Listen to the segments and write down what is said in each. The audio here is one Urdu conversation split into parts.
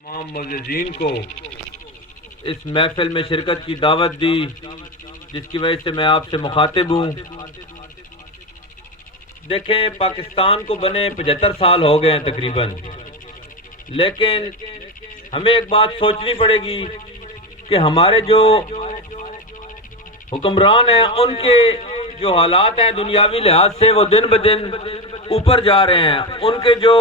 تمام معززین کو اس محفل میں شرکت کی دعوت دی، جس کی وجہ سے میں آپ سے مخاطب ہوں۔ دیکھیں، پاکستان کو بنے 75 سال ہو گئے ہیں تقریباً، لیکن ہمیں ایک بات سوچنی پڑے گی کہ ہمارے جو حکمران ہیں ان کے جو حالات ہیں دنیاوی لحاظ سے وہ دن بدن اوپر جا رہے ہیں، ان کے جو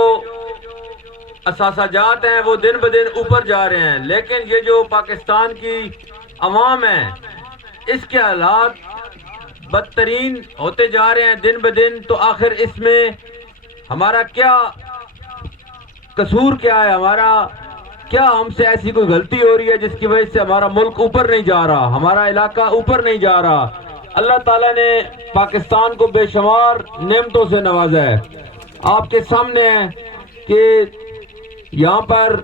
اساساجات ہیں وہ دن بدن اوپر جا رہے ہیں، لیکن یہ جو پاکستان کی عوام ہے اس کے حالات بدترین ہوتے جا رہے ہیں دن بدن۔ تو آخر اس میں ہمارا کیا قصور کیا ہے؟ ہمارا کیا ہم سے ایسی کوئی غلطی ہو رہی ہے جس کی وجہ سے ہمارا ملک اوپر نہیں جا رہا، ہمارا علاقہ اوپر نہیں جا رہا؟ اللہ تعالیٰ نے پاکستان کو بے شمار نعمتوں سے نوازا ہے۔ آپ کے سامنے ہے کہ یہاں پر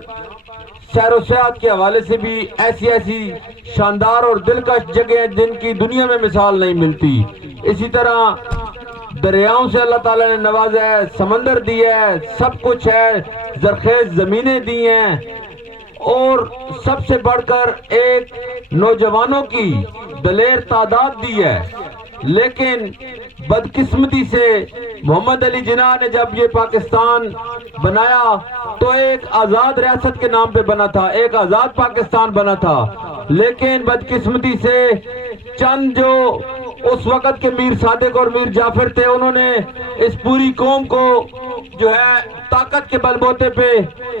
سیر و سیاحت کے حوالے سے بھی ایسی شاندار اور دلکش جگہ ہیں جن کی دنیا میں مثال نہیں ملتی۔ اسی طرح دریاؤں سے اللہ تعالیٰ نے نوازا ہے، سمندر دیا ہے، سب کچھ ہے، زرخیز زمینیں دی ہیں، اور سب سے بڑھ کر ایک نوجوانوں کی دلیر تعداد دی ہے۔ لیکن بدقسمتی سے محمد علی جناح نے جب یہ پاکستان بنایا تو ایک آزاد ریاست کے نام پہ بنا تھا، ایک آزاد پاکستان بنا تھا، لیکن بدقسمتی سے چند جو اس وقت کے میر صادق اور میر جعفر تھے انہوں نے اس پوری قوم کو جو ہے طاقت کے بل بوتے پہ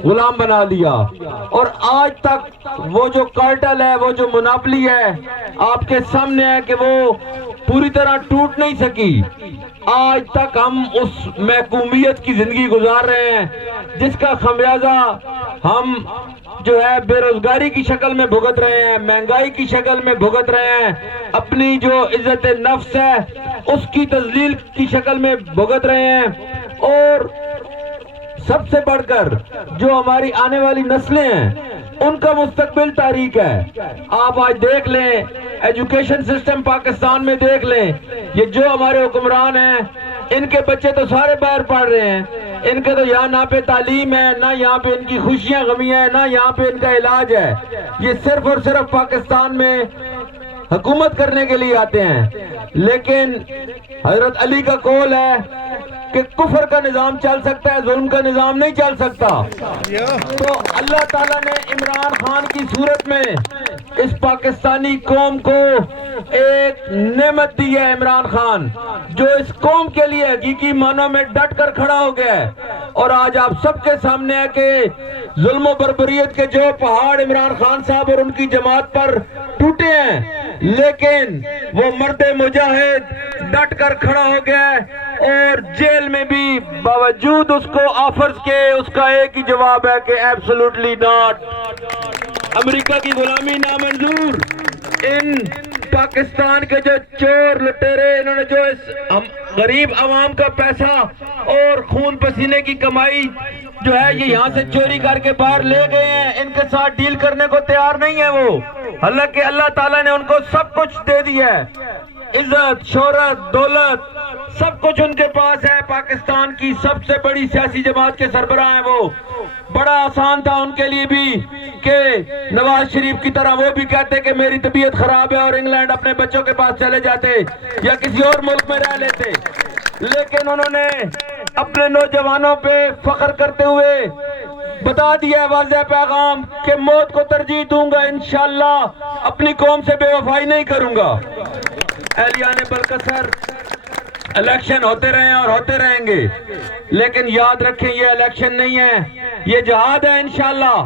غلام بنا لیا، اور آج تک وہ جو کارٹل ہے، وہ جو مناپلی ہے آپ کے سامنے ہے کہ وہ پوری طرح ٹوٹ نہیں سکی۔ آج تک ہم اس محکومیت کی زندگی گزار رہے ہیں جس کا خمیازہ ہم جو ہے بے روزگاری کی شکل میں بھگت رہے ہیں، مہنگائی کی شکل میں بھگت رہے ہیں، اپنی جو عزت نفس ہے اس کی تذلیل کی شکل میں بھگت رہے ہیں، اور سب سے بڑھ کر جو ہماری آنے والی نسلیں ہیں ان کا مستقبل تاریک ہے۔ آپ آج دیکھ لیں، ایجوکیشن سسٹم پاکستان میں دیکھ لیں، یہ جو ہمارے حکمران ہیں ان کے بچے تو سارے باہر پڑھ رہے ہیں، ان کے تو یہاں نہ پہ تعلیم ہے، نہ یہاں پہ ان کی خوشیاں غمیاں ہیں، نہ یہاں پہ ان کا علاج ہے۔ یہ صرف اور صرف پاکستان میں حکومت کرنے کے لیے آتے ہیں، لیکن حضرت علی کا قول ہے کہ کفر کا نظام چل سکتا ہے، ظلم کا نظام نہیں چل سکتا۔ تو اللہ تعالیٰ نے عمران خان کی صورت میں اس پاکستانی قوم کو ایک نعمت دی ہے، عمران خان جو اس قوم کے لیے حقیقی معنوں میں ڈٹ کر کھڑا ہو گیا ہے، اور آج آپ سب کے سامنے ہے کہ ظلم و بربریت کے جو پہاڑ عمران خان صاحب اور ان کی جماعت پر ٹوٹے ہیں، لیکن وہ مرد مجاہد ڈٹ کر کھڑا ہو گیا ہے، اور جیل میں بھی باوجود اس کو آفرز کے اس کا ایک ہی جواب ہے کہ ایبسولوٹلی ناٹ، امریکہ کی غلامی نامنظور۔ ان پاکستان کے جو چور لٹیرے انہوں نے جو اس غریب عوام کا پیسہ اور خون پسینے کی کمائی جو ہے یہ یہاں سے چوری کر کے باہر لے گئے ہیں، ان کے ساتھ ڈیل کرنے کو تیار نہیں ہے وہ، حالانکہ اللہ تعالیٰ نے ان کو سب کچھ دے دیا ہے، عزت، شہرت، دولت، سب کچھ ان کے پاس ہے۔ پاکستان کی سب سے بڑی سیاسی جماعت کے سربراہ ہیں وہ۔ بڑا آسان تھا ان کے لیے بھی کہ نواز شریف کی طرح وہ بھی کہتے کہ میری طبیعت خراب ہے اور انگلینڈ اپنے بچوں کے پاس چلے جاتے یا کسی اور ملک میں رہ لیتے، لیکن انہوں نے اپنے نوجوانوں پہ فخر کرتے ہوئے بتا دیا ہے واضح پیغام کہ موت کو ترجیح دوں گا، انشاءاللہ اپنی قوم سے بے وفائی نہیں کروں گا۔ اہلیان بلکسر، الیکشن ہوتے رہے ہیں اور ہوتے رہیں گے، لیکن یاد رکھیں یہ الیکشن نہیں ہے، یہ جہاد ہے انشاءاللہ،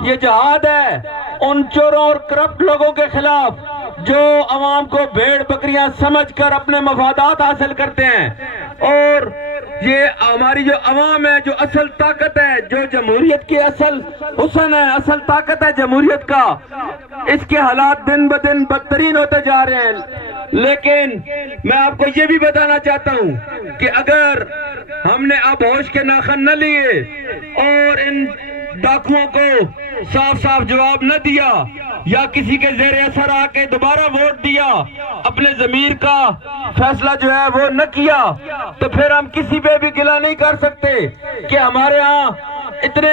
یہ جہاد ہے ان چوروں اور کرپٹ لوگوں کے خلاف جو عوام کو بھیڑ بکریاں سمجھ کر اپنے مفادات حاصل کرتے ہیں، اور یہ ہماری جو عوام ہے، جو اصل طاقت ہے، جو جمہوریت کی اصل حسن ہے، اصل طاقت ہے جمہوریت کا، اس کے حالات دن بدن بدترین ہوتے جا رہے ہیں۔ لیکن میں آپ کو یہ بھی بتانا چاہتا ہوں کہ اگر ہم نے اب ہوش کے ناخن نہ لیے اور ان ڈاکوؤں کو صاف صاف جواب نہ دیا یا کسی کے زیر اثر آ کے دوبارہ ووٹ دیا، اپنے ضمیر کا فیصلہ جو ہے وہ نہ کیا، تو پھر ہم کسی پہ بھی گلہ نہیں کر سکتے کہ ہمارے ہاں اتنے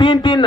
3-3